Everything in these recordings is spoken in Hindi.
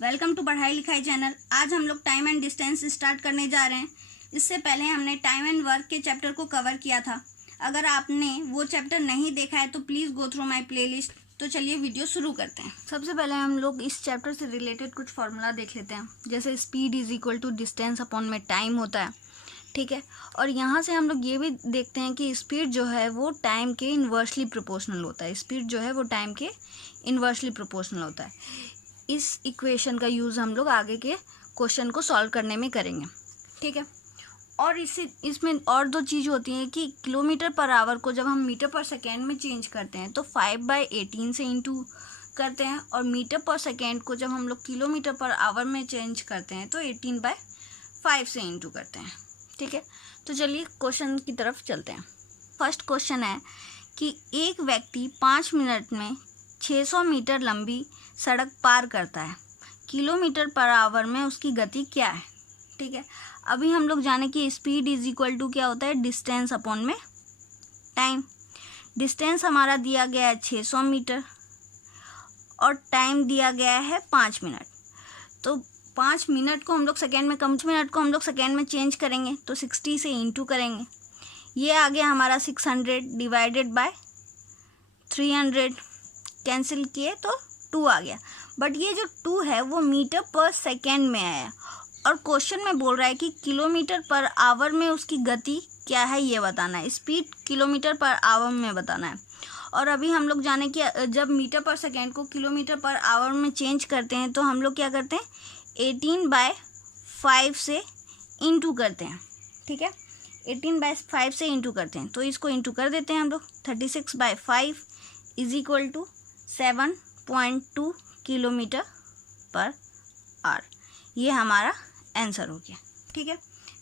वेलकम टू पढ़ाई लिखाई चैनल। आज हम लोग टाइम एंड डिस्टेंस स्टार्ट करने जा रहे हैं। इससे पहले हमने टाइम एंड वर्क के चैप्टर को कवर किया था। अगर आपने वो चैप्टर नहीं देखा है तो please go through my playlist. तो चलिए वीडियो शुरू करते हैं। सबसे पहले हम लोग इस चैप्टर से रिलेटेड कुछ फॉर्मूला देख लेते हैं। जैसे speed is equal to distance upon में टाइम होता है, ठीक है। और यहाँ से हम लोग ये भी देखते हैं कि स्पीड जो है वो टाइम के इन्वर्सली प्रोपोर्शनल होता है। स्पीड जो है वो टाइम के इन्वर्सली प्रोपोर्शनल होता है। इस इक्वेशन का यूज़ हम लोग आगे के क्वेश्चन को सॉल्व करने में करेंगे, ठीक है। और इसमें और दो चीज़ होती हैं कि किलोमीटर पर आवर को जब हम मीटर पर सेकेंड में चेंज करते हैं तो 5/18 से इंटू करते हैं, और मीटर पर सेकेंड को जब हम लोग किलोमीटर पर आवर में चेंज करते हैं तो 18/5 से इंटू करते हैं, ठीक है। तो चलिए क्वेश्चन की तरफ चलते हैं। फर्स्ट क्वेश्चन है कि एक व्यक्ति 5 मिनट में 600 मीटर लंबी सड़क पार करता है, किलोमीटर पर आवर में उसकी गति क्या है, ठीक है। अभी हम लोग जाने कि स्पीड इज इक्वल टू क्या होता है, डिस्टेंस अपॉन में टाइम। डिस्टेंस हमारा दिया गया है 600 मीटर और टाइम दिया गया है 5 मिनट। तो 5 मिनट को हम लोग सेकेंड में 5 मिनट को हम लोग सेकेंड में चेंज करेंगे तो 60 से इंटू करेंगे। ये आ गया हमारा 600 डिवाइडेड बाय 300, कैंसिल किए तो 2 आ गया। बट ये जो 2 है वो मीटर पर सेकेंड में आया और क्वेश्चन में बोल रहा है कि किलोमीटर पर आवर में उसकी गति क्या है ये बताना है। स्पीड किलोमीटर पर आवर में बताना है। और अभी हम लोग जाने कि जब मीटर पर सेकेंड को किलोमीटर पर आवर में चेंज करते हैं तो हम लोग क्या करते हैं, 18/5 से इंटू करते हैं, ठीक है। 18/5 से इंटू करते हैं तो इसको इंटू कर देते हैं हम लोग। 36/5 is equal to 7.2 kilometre per hour. ये हमारा आंसर हो गया, ठीक है।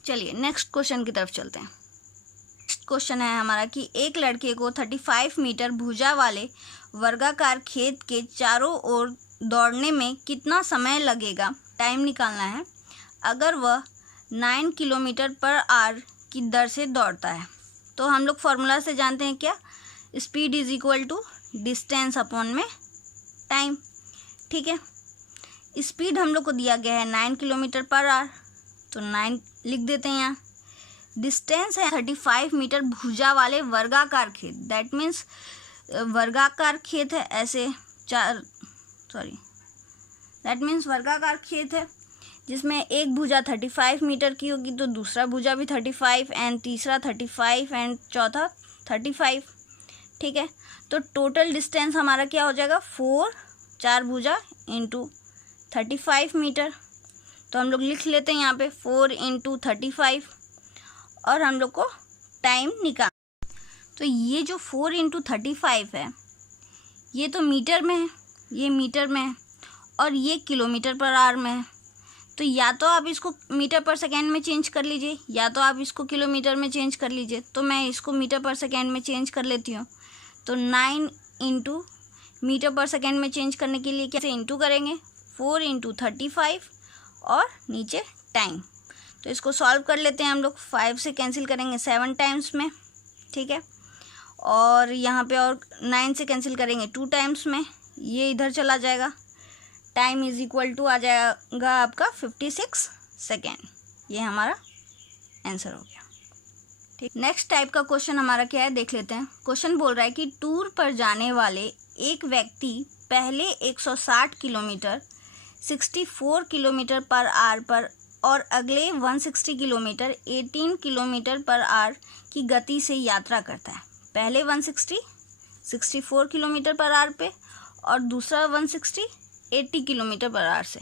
चलिए नेक्स्ट क्वेश्चन की तरफ चलते हैं। नेक्स्ट क्वेश्चन है हमारा कि एक लड़के को 35 मीटर भुजा वाले वर्गाकार खेत के चारों ओर दौड़ने में कितना समय लगेगा, टाइम निकालना है, अगर वह 9 किलोमीटर पर आवर की दर से दौड़ता है। तो हम लोग फॉर्मूला से जानते हैं क्या, speed is equal to distance upon में टाइम, ठीक है। स्पीड हम लोग को दिया गया है 9 किलोमीटर पर आवर, तो 9 लिख देते हैं यहाँ। डिस्टेंस है 35 मीटर भुजा वाले वर्गाकार खेत, दैट मीन्स वर्गाकार खेत है, ऐसे दैट मीन्स वर्गाकार खेत है जिसमें एक भुजा 35 मीटर की होगी तो दूसरा भुजा भी 35 एंड तीसरा 35 एंड चौथा 35, ठीक है। तो टोटल डिस्टेंस हमारा क्या हो जाएगा, 4 भुजा इंटू 35 मीटर। तो हम लोग लिख लेते हैं यहाँ पे 4 इंटू 35 और हम लोग को टाइम निकाल। तो ये जो 4 इंटू 35 है ये तो मीटर में है, ये मीटर में है, और ये किलोमीटर पर आवर में है। तो या तो आप इसको मीटर पर सेकेंड में चेंज कर लीजिए या तो आप इसको किलोमीटर में चेंज कर लीजिए। तो मैं इसको मीटर पर सेकेंड में चेंज कर लेती हूँ। तो 9 इंटू मीटर पर सेकेंड में चेंज करने के लिए कैसे इंटू करेंगे, 4 इंटू 35 और नीचे टाइम। तो इसको सॉल्व कर लेते हैं हम लोग। 5 से कैंसिल करेंगे 7 टाइम्स में, ठीक है। और यहाँ पे और 9 से कैंसिल करेंगे 2 टाइम्स में, ये इधर चला जाएगा। टाइम इज इक्वल टू आ जाएगा आपका 56 सेकेंड। ये हमारा आंसर हो गया, ठीक। नेक्स्ट टाइप का क्वेश्चन हमारा क्या है देख लेते हैं। क्वेश्चन बोल रहा है कि टूर पर जाने वाले एक व्यक्ति पहले 160 किलोमीटर 64 किलोमीटर पर आवर पर और अगले 160 किलोमीटर 18 किलोमीटर पर आवर की गति से यात्रा करता है। पहले 160 64 किलोमीटर पर आवर पे और दूसरा 160 80 किलोमीटर पर आवर से।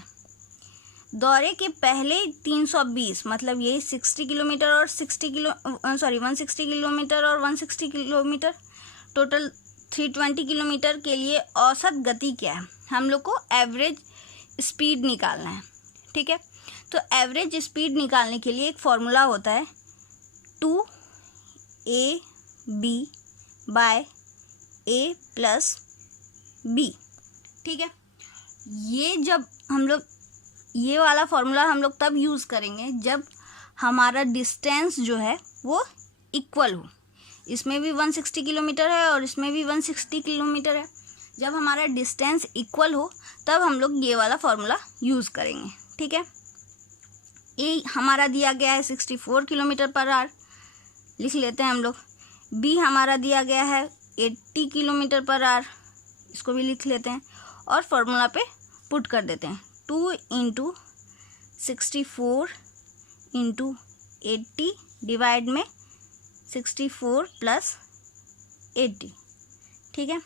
दौरे के पहले 320 मतलब यही 60 किलोमीटर और 160 किलोमीटर और 160 किलोमीटर, टोटल 320 किलोमीटर के लिए औसत गति क्या है, हम लोग को एवरेज स्पीड निकालना है, ठीक है। तो एवरेज स्पीड निकालने के लिए एक फॉर्मूला होता है 2AB/A+B, ठीक है। ये जब हम लोग ये वाला फॉर्मूला हम लोग तब यूज़ करेंगे जब हमारा डिस्टेंस जो है वो इक्वल हो। इसमें भी 160 किलोमीटर है और इसमें भी 160 किलोमीटर है। जब हमारा डिस्टेंस इक्वल हो तब हम लोग ये वाला फॉर्मूला यूज़ करेंगे, ठीक है। ए हमारा दिया गया है 64 किलोमीटर पर आवर, लिख लेते हैं हम लोग। बी हमारा दिया गया है 80 किलोमीटर पर आवर, इसको भी लिख लेते हैं और फॉर्मूला पे पुट कर देते हैं। 2 × 64 × 80 डिवाइड में 64 + 80, ठीक है।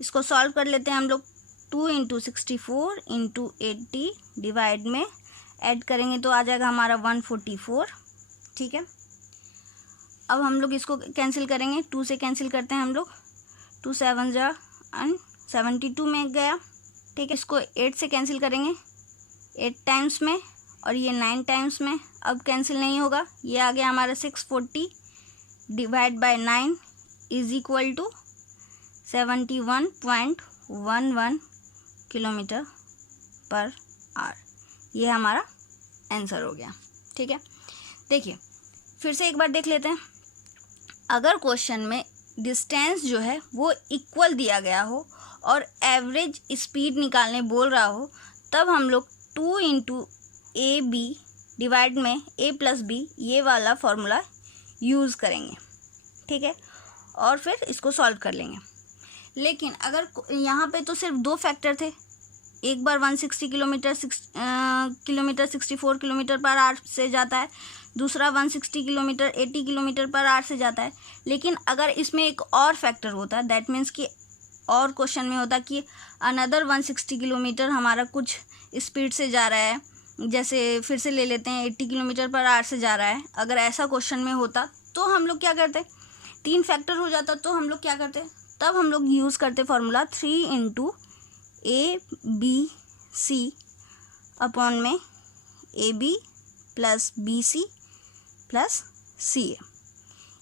इसको सॉल्व कर लेते हैं हम लोग। 2 × 64 × 80 डिवाइड में ऐड करेंगे तो आ जाएगा हमारा 144, ठीक है। अब हम लोग इसको कैंसिल करेंगे, 2 से कैंसिल करते हैं हम लोग। 2 7 जा 72 में गया, ठीक है। इसको 8 से कैंसिल करेंगे 8 टाइम्स में और ये 9 टाइम्स में, अब कैंसिल नहीं होगा। ये आ गया हमारा 640 divide by 9 = 71.11 kilometre per hour. ये हमारा आंसर हो गया, ठीक है। देखिए फिर से एक बार देख लेते हैं। अगर क्वेश्चन में डिस्टेंस जो है वो इक्वल दिया गया हो और एवरेज स्पीड निकालने बोल रहा हो, तब हम लोग 2 × AB डिवाइड में A + B ये वाला फॉर्मूला यूज़ करेंगे, ठीक है, और फिर इसको सॉल्व कर लेंगे। लेकिन अगर यहाँ पे तो सिर्फ 2 फैक्टर थे, एक बार 160 किलोमीटर 64 किलोमीटर पर आवर से जाता है, दूसरा 160 किलोमीटर 80 किलोमीटर पर आवर से जाता है। लेकिन अगर इसमें एक और फैक्टर होता, दैट मीन्स कि और क्वेश्चन में होता कि अनदर 160 किलोमीटर हमारा कुछ स्पीड से जा रहा है, जैसे फिर से ले लेते हैं 80 किलोमीटर पर आवर से जा रहा है। अगर ऐसा क्वेश्चन में होता तो हम लोग क्या करते, 3 फैक्टर हो जाता तो हम लोग क्या करते, तब हम लोग यूज़ करते फॉर्मूला 3 × ABC अपॉन में AB + BC + CA,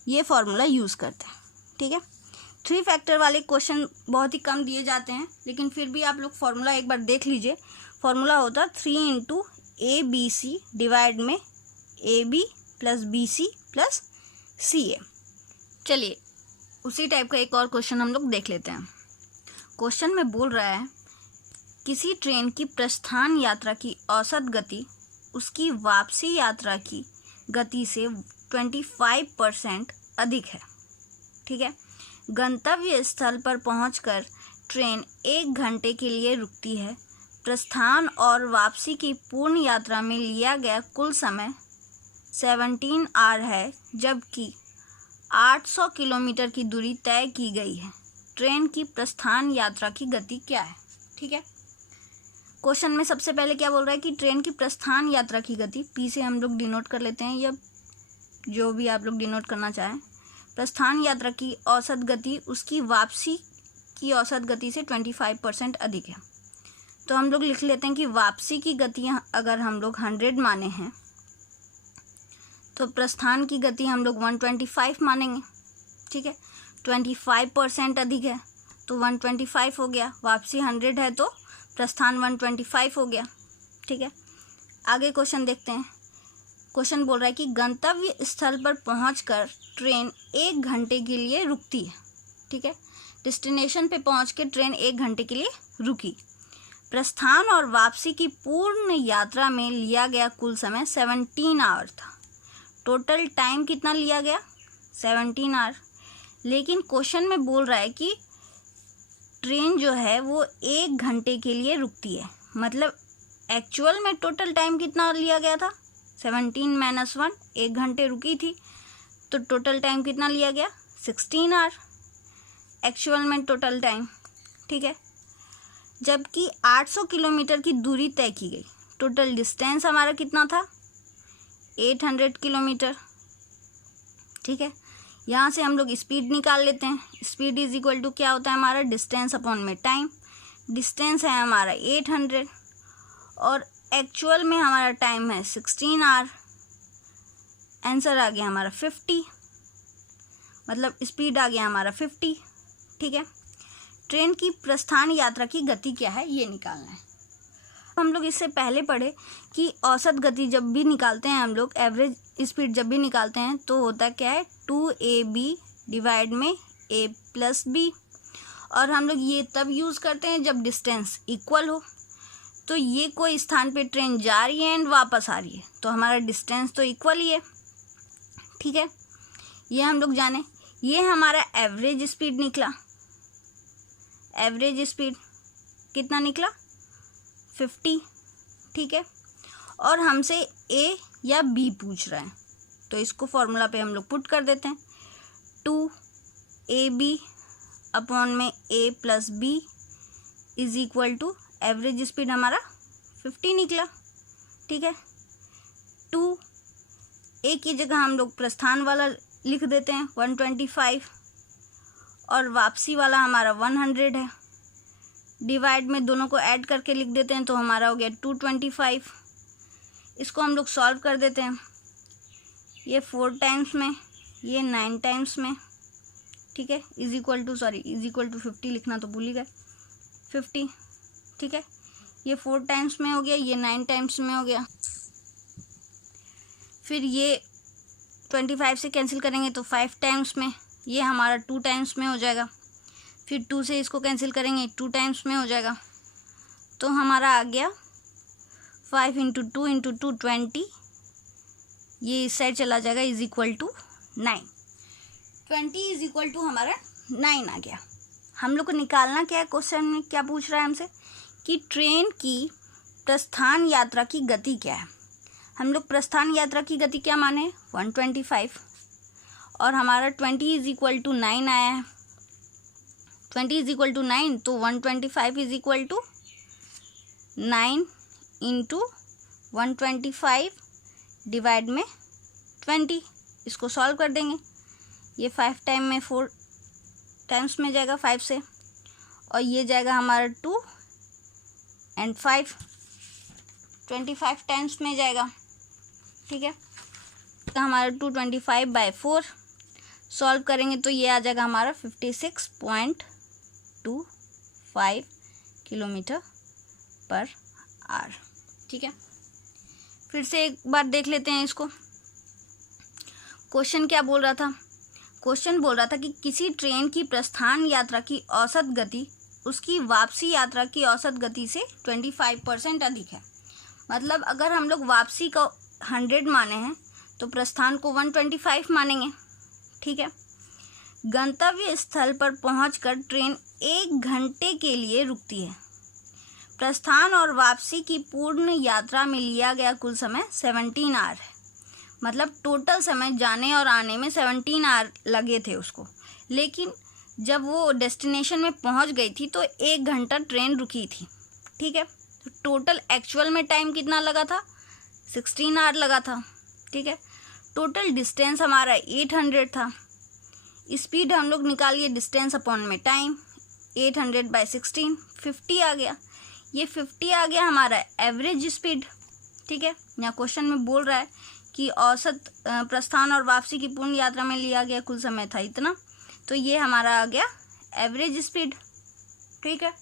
ये फॉर्मूला यूज़ करते हैं, ठीक है। 3 फैक्टर वाले क्वेश्चन बहुत ही कम दिए जाते हैं, लेकिन फिर भी आप लोग फॉर्मूला एक बार देख लीजिए। फॉर्मूला होता 3 × ABC डिवाइड में AB + BC + CA। चलिए उसी टाइप का एक और क्वेश्चन हम लोग देख लेते हैं। क्वेश्चन में बोल रहा है किसी ट्रेन की प्रस्थान यात्रा की औसत गति उसकी वापसी यात्रा की गति से 25% अधिक है, ठीक है। गंतव्य स्थल पर पहुंचकर ट्रेन 1 घंटे के लिए रुकती है। प्रस्थान और वापसी की पूर्ण यात्रा में लिया गया कुल समय 17 आवर है, जबकि 800 किलोमीटर की दूरी तय की गई है। ट्रेन की प्रस्थान यात्रा की गति क्या है, ठीक है। क्वेश्चन में सबसे पहले क्या बोल रहा है कि ट्रेन की प्रस्थान यात्रा की गति, P से हम लोग डिनोट कर लेते हैं या जो भी आप लोग डिनोट करना चाहें। प्रस्थान यात्रा की औसत गति उसकी वापसी की औसत गति से 25% अधिक है। तो हम लोग लिख लेते हैं कि वापसी की गति अगर हम लोग 100 माने हैं तो प्रस्थान की गति हम लोग 125 मानेंगे, ठीक है। 25% अधिक है तो 125 हो गया, वापसी 100 है तो प्रस्थान 125 हो गया, ठीक है। आगे क्वेश्चन देखते हैं। क्वेश्चन बोल रहा है कि गंतव्य स्थल पर पहुंचकर ट्रेन 1 घंटे के लिए रुकती है, ठीक है। डेस्टिनेशन पे पहुंच के ट्रेन 1 घंटे के लिए रुकी। प्रस्थान और वापसी की पूर्ण यात्रा में लिया गया कुल समय 17 आवर था। टोटल टाइम कितना लिया गया, 17 आवर। लेकिन क्वेश्चन में बोल रहा है कि ट्रेन जो है वो 1 घंटे के लिए रुकती है, मतलब एक्चुअल में टोटल टाइम कितना लिया गया था, 17 - 1, 1 घंटे रुकी थी तो टोटल टाइम कितना लिया गया, 16 आवर एक्चुअल में टोटल टाइम, ठीक है। जबकि 800 किलोमीटर की दूरी तय की गई। टोटल डिस्टेंस हमारा कितना था, 800 किलोमीटर, ठीक है। यहाँ से हम लोग स्पीड निकाल लेते हैं। स्पीड = क्या होता है हमारा, डिस्टेंस अपॉन में टाइम। डिस्टेंस है हमारा 800 और एक्चुअल में हमारा टाइम है 16 आवर। आंसर आ गया हमारा 50, मतलब स्पीड आ गया हमारा 50, ठीक है। ट्रेन की प्रस्थान यात्रा की गति क्या है ये निकालना है। हम लोग इससे पहले पढ़े कि औसत गति जब भी निकालते हैं हम लोग, एवरेज स्पीड जब भी निकालते हैं तो होता क्या है, 2AB डिवाइड में A + B। और हम लोग ये तब यूज़ करते हैं जब डिस्टेंस इक्वल हो। तो ये कोई स्थान पे ट्रेन जा रही है एंड वापस आ रही है, तो हमारा डिस्टेंस तो इक्वल ही है, ठीक है। ये हम लोग जाने, ये हमारा एवरेज स्पीड निकला। एवरेज स्पीड कितना निकला? 50, ठीक है। और हमसे ए या बी पूछ रहा है, तो इसको फॉर्मूला पे हम लोग पुट कर देते हैं। 2ab अपॉन में a plus b is equal to average speed हमारा 50 निकला, ठीक है। 2a की जगह हम लोग प्रस्थान वाला लिख देते हैं 125 और वापसी वाला हमारा 100 है। डिवाइड में दोनों को ऐड करके लिख देते हैं, तो हमारा हो गया 225। इसको हम लोग सॉल्व कर देते हैं। ये 4 टाइम्स में, ये 9 टाइम्स में, ठीक है। इज इक्वल टू 50 लिखना तो भूल ही गए, 50, ठीक है। ये 4 टाइम्स में हो गया, ये 9 टाइम्स में हो गया। फिर ये 25 से कैंसिल करेंगे तो 5 टाइम्स में, ये हमारा 2 टाइम्स में हो जाएगा। फिर 2 से इसको कैंसिल करेंगे 2 टाइम्स में हो जाएगा। तो हमारा आ गया 5 × 2 × 2 20, ये इस साइड चला जाएगा, is equal to 9। 20 is equal to हमारा 9 आ गया। हम लोग को निकालना क्या है, क्वेश्चन में क्या पूछ रहा है हमसे कि ट्रेन की प्रस्थान यात्रा की गति क्या है। हम लोग प्रस्थान यात्रा की गति क्या माने, 125, और हमारा 20 इज इक्वल टू 9 आया है। 20 इज इक्वल टू 9, तो 125 इज इक्वल टू 9 × 125 डिवाइड में 20। इसको सॉल्व कर देंगे, ये 5 टाइम में 4 टाइम्स में जाएगा 5 से, और ये जाएगा हमारा 2 एंड 5, 25 टाइम्स में जाएगा, ठीक है। तो हमारा 225/4 सॉल्व करेंगे तो ये आ जाएगा हमारा 56.25 किलोमीटर पर आवर, ठीक है। फिर से एक बार देख लेते हैं इसको। क्वेश्चन क्या बोल रहा था? क्वेश्चन बोल रहा था कि किसी ट्रेन की प्रस्थान यात्रा की औसत गति उसकी वापसी यात्रा की औसत गति से 25% अधिक है। मतलब अगर हम लोग वापसी को 100 माने हैं तो प्रस्थान को 125 मानेंगे, ठीक है। गंतव्य स्थल पर पहुंचकर ट्रेन 1 घंटे के लिए रुकती है। प्रस्थान और वापसी की पूर्ण यात्रा में लिया गया कुल समय 17 आवर है। मतलब टोटल समय जाने और आने में 17 आवर लगे थे उसको, लेकिन जब वो डेस्टिनेशन में पहुंच गई थी तो 1 घंटा ट्रेन रुकी थी, ठीक है। तो टोटल एक्चुअल में टाइम कितना लगा था, 16 आवर लगा था, ठीक है। टोटल डिस्टेंस हमारा 800 था। स्पीड हम लोग निकालिए डिस्टेंस अपॉन में टाइम, 800/16 50 आ गया। ये 50 आ गया हमारा एवरेज स्पीड, ठीक है। यहाँ क्वेश्चन में बोल रहा है कि औसत प्रस्थान और वापसी की पूर्ण यात्रा में लिया गया कुल समय था इतना, तो ये हमारा आ गया एवरेज स्पीड, ठीक है।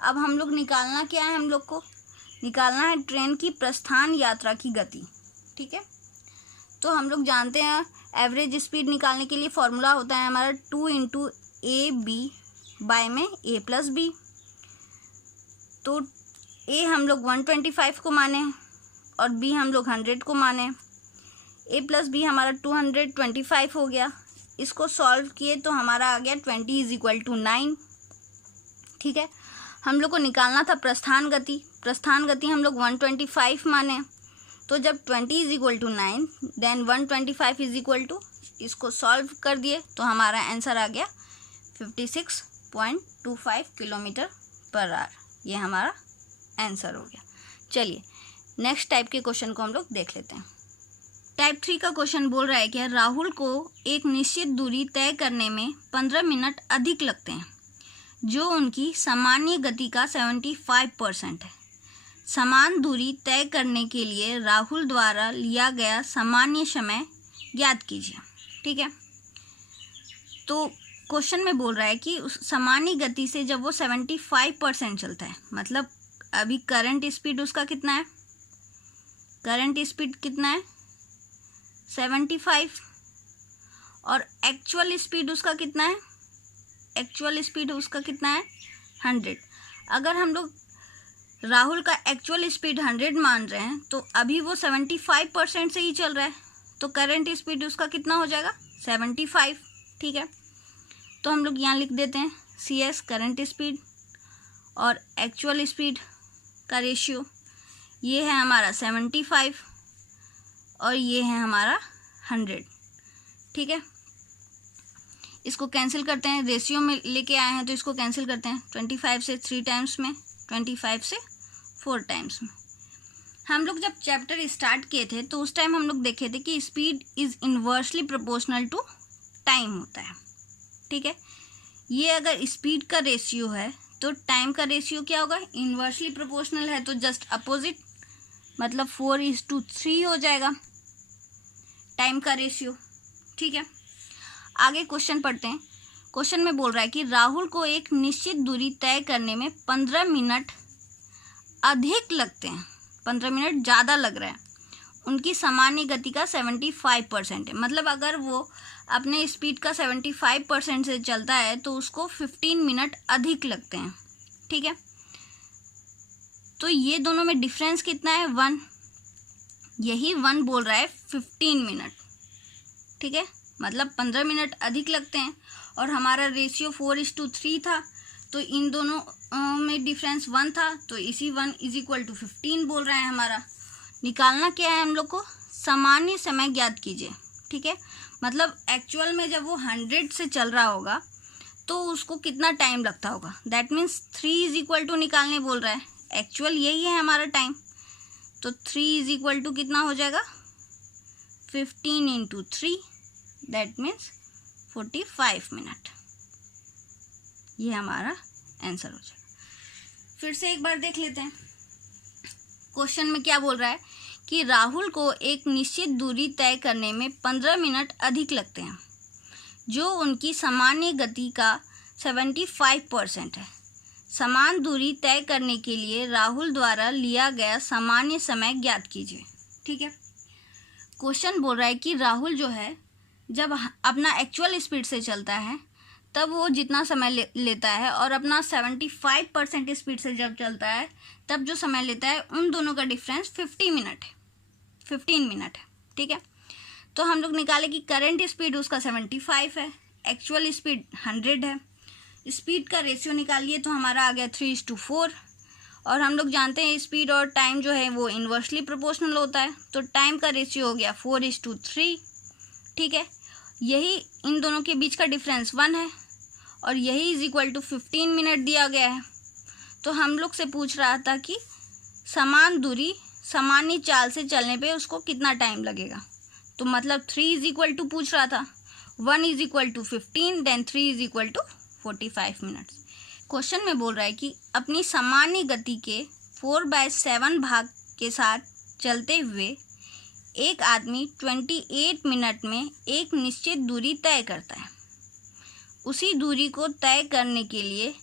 अब हम लोग निकालना क्या है, हम लोग को निकालना है ट्रेन की प्रस्थान यात्रा की गति, ठीक है। तो हम लोग जानते हैं एवरेज स्पीड निकालने के लिए फॉर्मूला होता है हमारा 2 × AB बाय में A + B। तो A हम लोग 125 को माने और B हम लोग 100 को माने। A + B हमारा 225 हो गया। इसको सॉल्व किए तो हमारा आ गया 20 इज इक्वल टू 9, ठीक है। हम लोग को निकालना था प्रस्थान गति। प्रस्थान गति हम लोग 125 माने, तो जब 20 is equal to 9 then 125 is equal to, इसको सॉल्व कर दिए तो हमारा आंसर आ गया 56.25 किलोमीटर पर आवर। ये हमारा आंसर हो गया। चलिए नेक्स्ट टाइप के क्वेश्चन को हम लोग देख लेते हैं। टाइप 3 का क्वेश्चन बोल रहा है कि राहुल को एक निश्चित दूरी तय करने में 15 मिनट अधिक लगते हैं, जो उनकी सामान्य गति का 75% है। समान दूरी तय करने के लिए राहुल द्वारा लिया गया सामान्य समय ज्ञात कीजिए, ठीक है। तो क्वेश्चन में बोल रहा है कि उस सामान्य गति से जब वो 75% चलता है, मतलब अभी करंट स्पीड उसका कितना है, करंट स्पीड कितना है 75, और एक्चुअल स्पीड उसका कितना है एक्चुअल स्पीड उसका कितना है 100। अगर हम लोग राहुल का एक्चुअल स्पीड 100 मान रहे हैं तो अभी वो 75% से ही चल रहा है, तो करंट स्पीड उसका कितना हो जाएगा 75। ठीक है, तो हम लोग यहाँ लिख देते हैं CS करंट स्पीड और एक्चुअल स्पीड का रेशियो, ये है हमारा 75 और ये है हमारा 100। ठीक है, इसको कैंसिल करते हैं, रेशियो में लेके आए हैं तो इसको कैंसिल करते हैं। 25 से 3 टाइम्स में, 25 से 4 टाइम्स में। हम लोग जब चैप्टर स्टार्ट किए थे तो उस टाइम हम लोग देखे थे कि speed is inversely proportional to time होता है। ठीक है, ये अगर स्पीड का रेशियो है तो टाइम का रेशियो क्या होगा, इन्वर्सली प्रोपोर्शनल है तो जस्ट अपोजिट, मतलब 4:3 हो जाएगा टाइम का रेशियो। ठीक है, आगे क्वेश्चन पढ़ते हैं। क्वेश्चन में बोल रहा है कि राहुल को एक निश्चित दूरी तय करने में 15 मिनट अधिक लगते हैं, 15 मिनट ज़्यादा लग रहा है। उनकी सामान्य गति का 75% है, मतलब अगर वो अपने स्पीड का 75% से चलता है तो उसको 15 मिनट अधिक लगते हैं। ठीक है, तो ये दोनों में डिफरेंस कितना है 1, यही 1 बोल रहा है 15 मिनट। ठीक है, मतलब 15 मिनट अधिक लगते हैं और हमारा रेशियो 4:3 था, तो इन दोनों में डिफरेंस 1 था, तो इसी 1 = 15 बोल रहा है हमारा। निकालना क्या है हम लोग को, सामान्य समय ज्ञात कीजिए। ठीक है, मतलब एक्चुअल में जब वो 100 से चल रहा होगा तो उसको कितना टाइम लगता होगा, दैट मीन्स 3 निकालने बोल रहा है। एक्चुअल यही है हमारा टाइम, तो 3 कितना हो जाएगा 15 × 3, दैट मीन्स 45 मिनट। ये हमारा आंसर हो जाएगा। फिर से एक बार देख लेते हैं, क्वेश्चन में क्या बोल रहा है कि राहुल को एक निश्चित दूरी तय करने में 15 मिनट अधिक लगते हैं, जो उनकी सामान्य गति का 75% है। समान दूरी तय करने के लिए राहुल द्वारा लिया गया सामान्य समय ज्ञात कीजिए। ठीक है, क्वेश्चन बोल रहा है कि राहुल जो है जब अपना एक्चुअल स्पीड से चलता है तब वो जितना समय लेता है और अपना 75% स्पीड से जब चलता है तब जो समय लेता है, उन दोनों का डिफरेंस 15 मिनट है। ठीक है, तो हम लोग निकाले कि करंट स्पीड उसका 75 है, एक्चुअल स्पीड 100 है। स्पीड का रेशियो निकालिए तो हमारा आ गया 3:4, और हम लोग जानते हैं स्पीड और टाइम जो है वो इन्वर्सली प्रोपोर्शनल होता है, तो टाइम का रेशियो हो गया 4:3। ठीक है, यही इन दोनों के बीच का डिफरेंस 1 है और यही = 15 मिनट दिया गया है। तो हम लोग से पूछ रहा था कि समान दूरी सामान्य चाल से चलने पे उसको कितना टाइम लगेगा, तो मतलब 3 पूछ रहा था, 1 = 15, देन 3 = 45 मिनट्स। क्वेश्चन में बोल रहा है कि अपनी सामान्य गति के 4/7 भाग के साथ चलते हुए एक आदमी 28 मिनट में एक निश्चित दूरी तय करता है। उसी दूरी को तय करने के लिए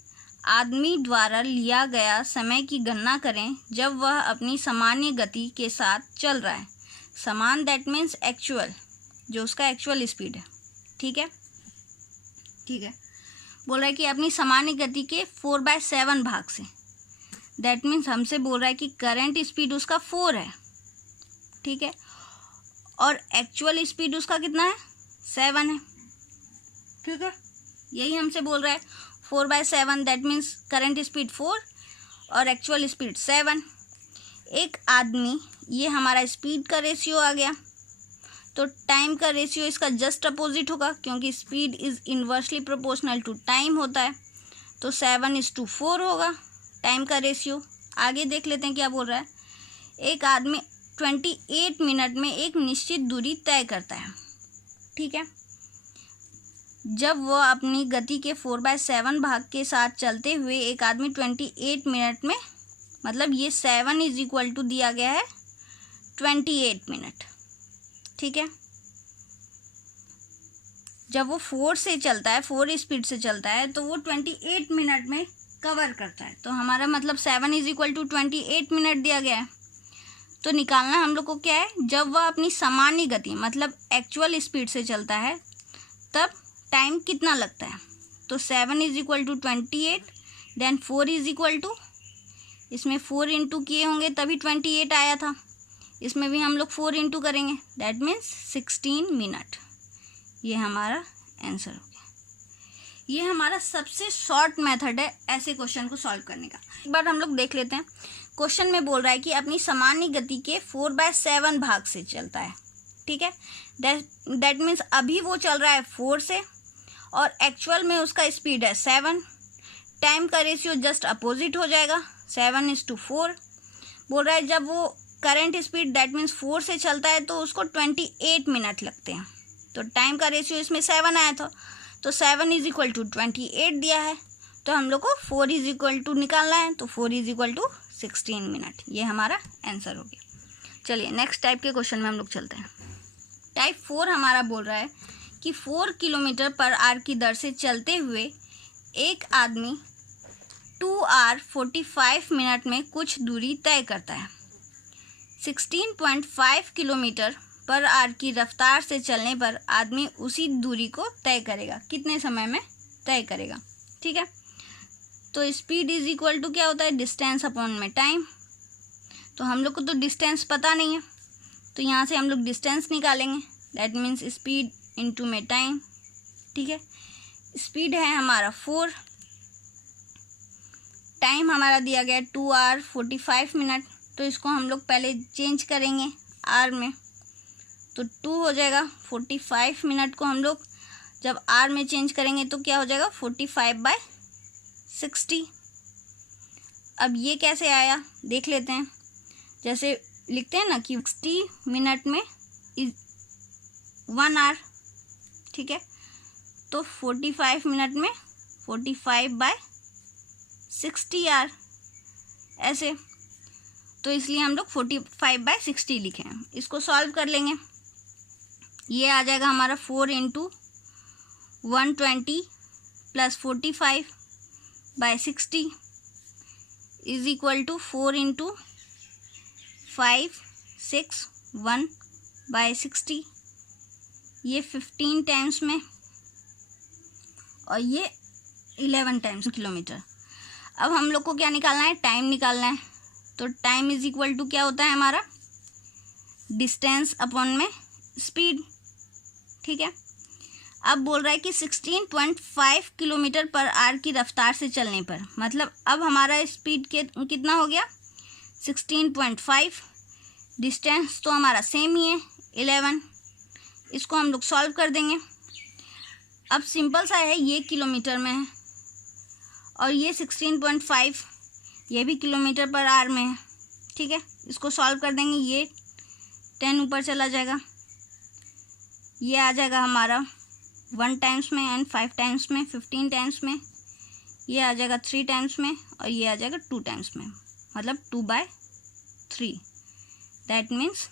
आदमी द्वारा लिया गया समय की गणना करें जब वह अपनी सामान्य गति के साथ चल रहा है। समान दैट मीन्स एक्चुअल, जो उसका एक्चुअल स्पीड है। ठीक है, बोल रहा है कि अपनी सामान्य गति के 4/7 भाग से, दैट मीन्स हमसे बोल रहा है कि करंट स्पीड उसका 4 है। ठीक है, और एक्चुअल स्पीड उसका कितना है 7 है। ठीक है, यही हमसे बोल रहा है 4/7, दैट मीन्स करंट स्पीड 4 और एक्चुअल स्पीड 7। एक आदमी, ये हमारा स्पीड का रेशियो आ गया, तो टाइम का रेशियो इसका जस्ट अपोजिट होगा क्योंकि speed is inversely proportional to time होता है, तो 7:4 होगा टाइम का रेशियो। आगे देख लेते हैं क्या बोल रहा है। एक आदमी 28 मिनट में एक निश्चित दूरी तय करता है। ठीक है, जब वह अपनी गति के 4/7 भाग के साथ चलते हुए एक आदमी 28 मिनट में, मतलब ये 7 दिया गया है 28 मिनट। ठीक है, जब वो 4 से चलता है, 4 स्पीड से चलता है, तो वो 28 मिनट में कवर करता है, तो हमारा मतलब 7 = 28 मिनट दिया गया है। तो निकालना हम लोग को क्या है, जब वह अपनी सामान्य गति मतलब एक्चुअल स्पीड से चलता है तब टाइम कितना लगता है, तो 7 is equal to 28, then 4 is equal to, इसमें 4 इंटू किए होंगे तभी 28 आया था, इसमें भी हम लोग 4 इंटू करेंगे, दैट मीन्स 16 मिनट। ये हमारा आंसर हो गया। ये हमारा सबसे शॉर्ट मेथड है ऐसे क्वेश्चन को सॉल्व करने का। एक बार हम लोग देख लेते हैं। क्वेश्चन में बोल रहा है कि अपनी सामान्य गति के 4/7 भाग से चलता है, ठीक है। दैट मीन्स अभी वो चल रहा है 4 से और एक्चुअल में उसका स्पीड है 7। टाइम का रेशियो जस्ट अपोजिट हो जाएगा, 7:4। बोल रहा है जब वो करंट स्पीड दैट मीन्स 4 से चलता है तो उसको 28 मिनट लगते हैं। तो टाइम का रेशियो इसमें 7 आया था, तो 7 इज इक्वल टू 28 दिया है, तो हम लोग को 4 इज इक्वल टू निकालना है, तो 4 इज इक्वल टू 16 मिनट। ये हमारा आंसर हो गया। चलिए नेक्स्ट टाइप के क्वेश्चन में हम लोग चलते हैं। टाइप 4 हमारा बोल रहा है कि 4 किलोमीटर पर आवर की दर से चलते हुए एक आदमी 2 आवर 45 मिनट में कुछ दूरी तय करता है। 16.5 किलोमीटर पर आवर की रफ्तार से चलने पर आदमी उसी दूरी को तय करेगा, कितने समय में तय करेगा, ठीक है। तो स्पीड इज इक्वल टू क्या होता है, डिस्टेंस अपॉन में टाइम। तो हम लोग को तो डिस्टेंस पता नहीं है, तो यहाँ से हम लोग डिस्टेंस निकालेंगे, दैट मीन्स स्पीड इनटू में टाइम, ठीक है। स्पीड है हमारा 4, टाइम हमारा दिया गया 2 आवर 45 मिनट, तो इसको हम लोग पहले चेंज करेंगे आर में, तो 2 हो जाएगा। 45 मिनट को हम लोग जब आर में चेंज करेंगे तो क्या हो जाएगा, 45/60। अब ये कैसे आया देख लेते हैं। जैसे लिखते हैं ना कि 60 मिनट में 1 आवर, ठीक है। तो 45 मिनट में 45/60 आवर, ऐसे। तो इसलिए हम लोग 45/60 लिखे हैं। इसको सॉल्व कर लेंगे। ये आ जाएगा हमारा 4 into 120 plus 45/60 is equal to 4 into 561/60। ये 15 टाइम्स में और ये 11 टाइम्स किलोमीटर। अब हम लोग को क्या निकालना है, टाइम निकालना है। तो टाइम इज इक्वल टू क्या होता है हमारा, डिस्टेंस अपॉन में स्पीड, ठीक है। अब बोल रहा है कि 16.5 किलोमीटर पर आवर की रफ्तार से चलने पर, मतलब अब हमारा स्पीड कितना हो गया, 16.5। डिस्टेंस तो हमारा सेम ही है 11। इसको हम लोग सॉल्व कर देंगे। अब सिंपल सा है, ये किलोमीटर में है और ये 16.5 ये भी किलोमीटर पर आवर में है, ठीक है। इसको सॉल्व कर देंगे, ये 10 ऊपर चला जाएगा, ये आ जाएगा हमारा 1 टाइम्स में एंड 5 टाइम्स में, 15 टाइम्स में, ये आ जाएगा 3 टाइम्स में और ये आ जाएगा 2 टाइम्स में, मतलब 2/3। दैट मीन्स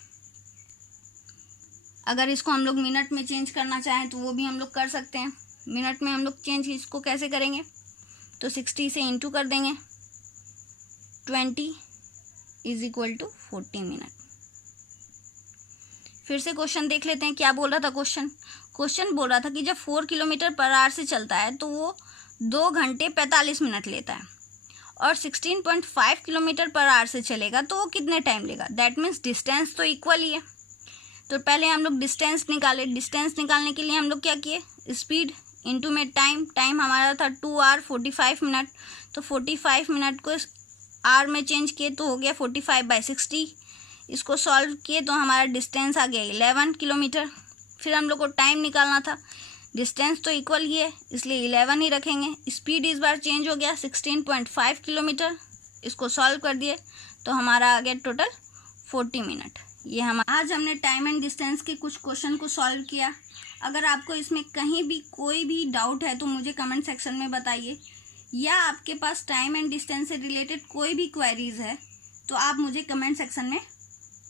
अगर इसको हम लोग मिनट में चेंज करना चाहें तो वो भी हम लोग कर सकते हैं। मिनट में हम लोग चेंज इसको कैसे करेंगे, तो 60 से इंटू कर देंगे, 20 इज इक्वल टू 40 मिनट। फिर से क्वेश्चन देख लेते हैं, क्या बोल रहा था क्वेश्चन बोल रहा था कि जब 4 किलोमीटर पर आवर से चलता है तो वो 2 घंटे 45 मिनट लेता है और 16.5 किलोमीटर पर आवर से चलेगा तो वो कितने टाइम लेगा। दैट मीन्स डिस्टेंस तो इक्वल ही है। तो पहले हम लोग डिस्टेंस निकाले। डिस्टेंस निकालने के लिए हम लोग क्या किए, स्पीड इंटू में टाइम। टाइम हमारा था 2 आवर 45 मिनट, तो 45 मिनट को आवर में चेंज किए तो हो गया 45/60। इसको सॉल्व किए तो हमारा डिस्टेंस आ गया 11 किलोमीटर। फिर हम लोग को टाइम निकालना था, डिस्टेंस तो इक्वल ही है इसलिए 11 ही रखेंगे। स्पीड इस बार चेंज हो गया 16.5 किलोमीटर। इसको सॉल्व कर दिए तो हमारा आ गया टोटल 40 मिनट। ये हम आज हमने टाइम एंड डिस्टेंस के कुछ क्वेश्चन को सॉल्व किया। अगर आपको इसमें कहीं भी कोई भी डाउट है तो मुझे कमेंट सेक्शन में बताइए, या आपके पास टाइम एंड डिस्टेंस से रिलेटेड कोई भी क्वेरीज है तो आप मुझे कमेंट सेक्शन में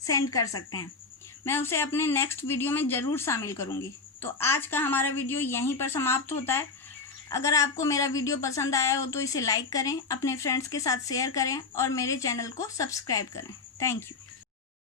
सेंड कर सकते हैं। मैं उसे अपने नेक्स्ट वीडियो में ज़रूर शामिल करूँगी। तो आज का हमारा वीडियो यहीं पर समाप्त होता है। अगर आपको मेरा वीडियो पसंद आया हो तो इसे लाइक करें, अपने फ्रेंड्स के साथ शेयर करें और मेरे चैनल को सब्सक्राइब करें। Thank you.